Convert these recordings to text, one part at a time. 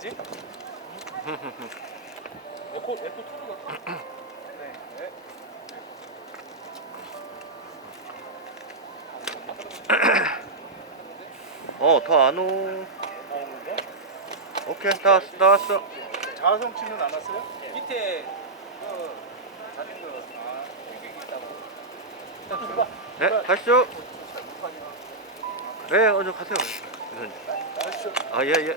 어떡하지? 에코 에코 토르가 네. 네. 어, 더 안 오. 나오는데 오케이, 다 왔어, 다 왔어. 자성 치는 안 왔어요? 밑에 그 자전거 아 여기 있다고. 일단 출발. 네, 가시죠. 네, 먼저 가세요. 우선. 가시죠. 아, 예, 예.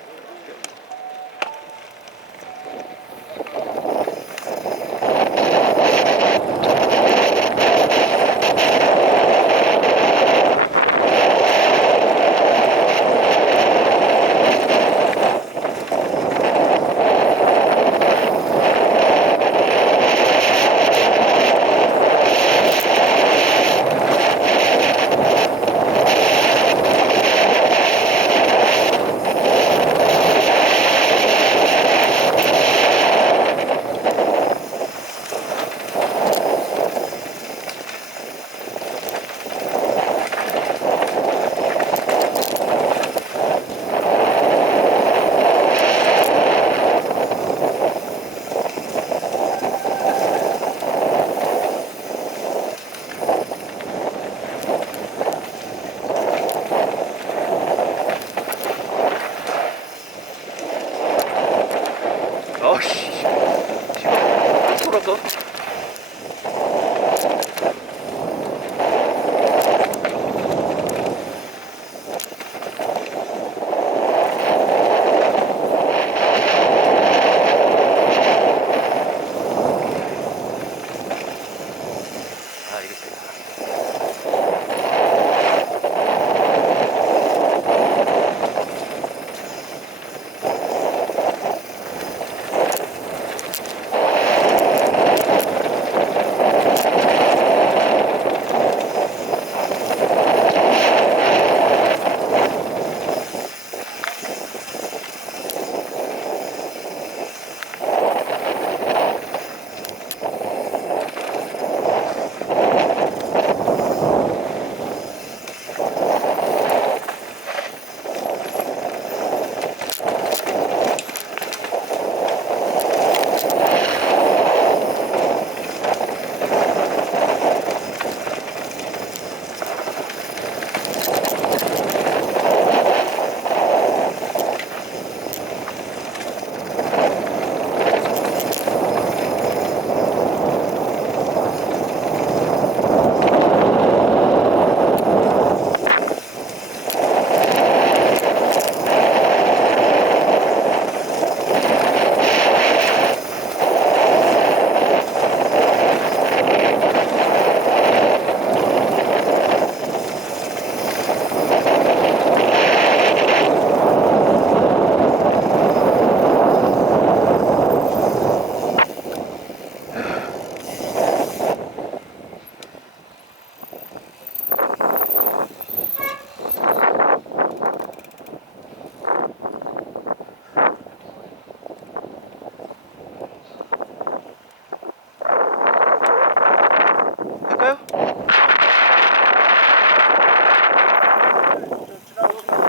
할까요?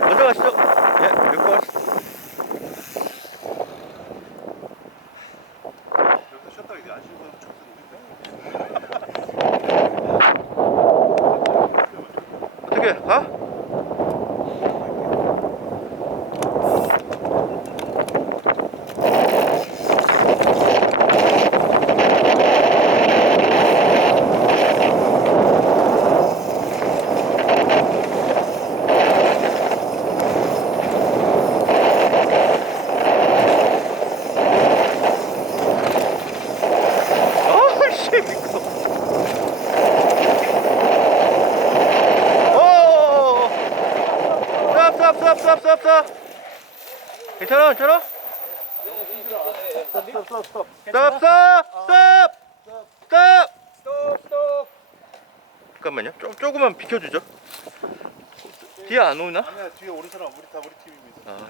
먼저 가시죠. 예, 몇번 여기서 쉬었다가 이제 안 쉬고 어떻게 가? 아씨 미끄러. 오! 스탑 스탑 스탑. 괜찮아 괜찮아? 스톱 스톱 스톱 스탑 스탑 스탑 스탑. 스톱 스톱 잠깐만요. 좀 조금만 비켜주죠. 뒤에 안 오나? 아니야 뒤에 오는 사람 우리 다 우리 팀입니다 아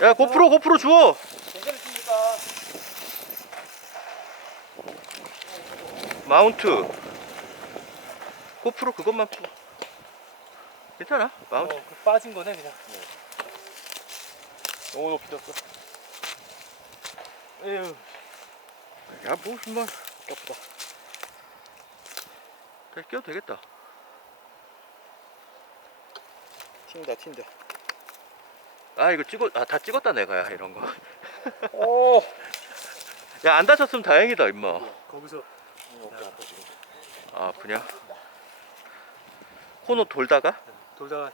예. 야 고프로 고프로 주워. 괜찮으십니까? 마운트. 고프로 그것만 푸. 괜찮아. 마운트. 어, 그 빠진 거네 그냥 너무 높이 떴어. 에휴. 야, 뭐, 정말. 아깝다. 다시 껴도 되겠다. 튄다 튄다 아, 이거 찍어, 아, 다 찍었다, 내가, 야, 이런 거. 오. 야, 안 다쳤으면 다행이다, 임마. 거기서 어깨 아파 지금 아, 아프냐? 코너 돌다가? 돌다가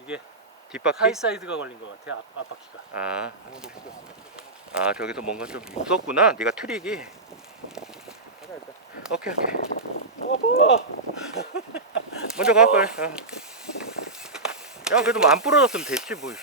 이게 뒷바퀴? 하이사이드가 걸린 것 같아. 앞, 앞바퀴가. 아, 아, 저기서 뭔가 좀 무섭구나. 네가 트릭이. 오케이, 오케이. 먼저 가, 빨리. 어. 야, 그래도 뭐안 부러졌으면 됐지, 뭐. 씨.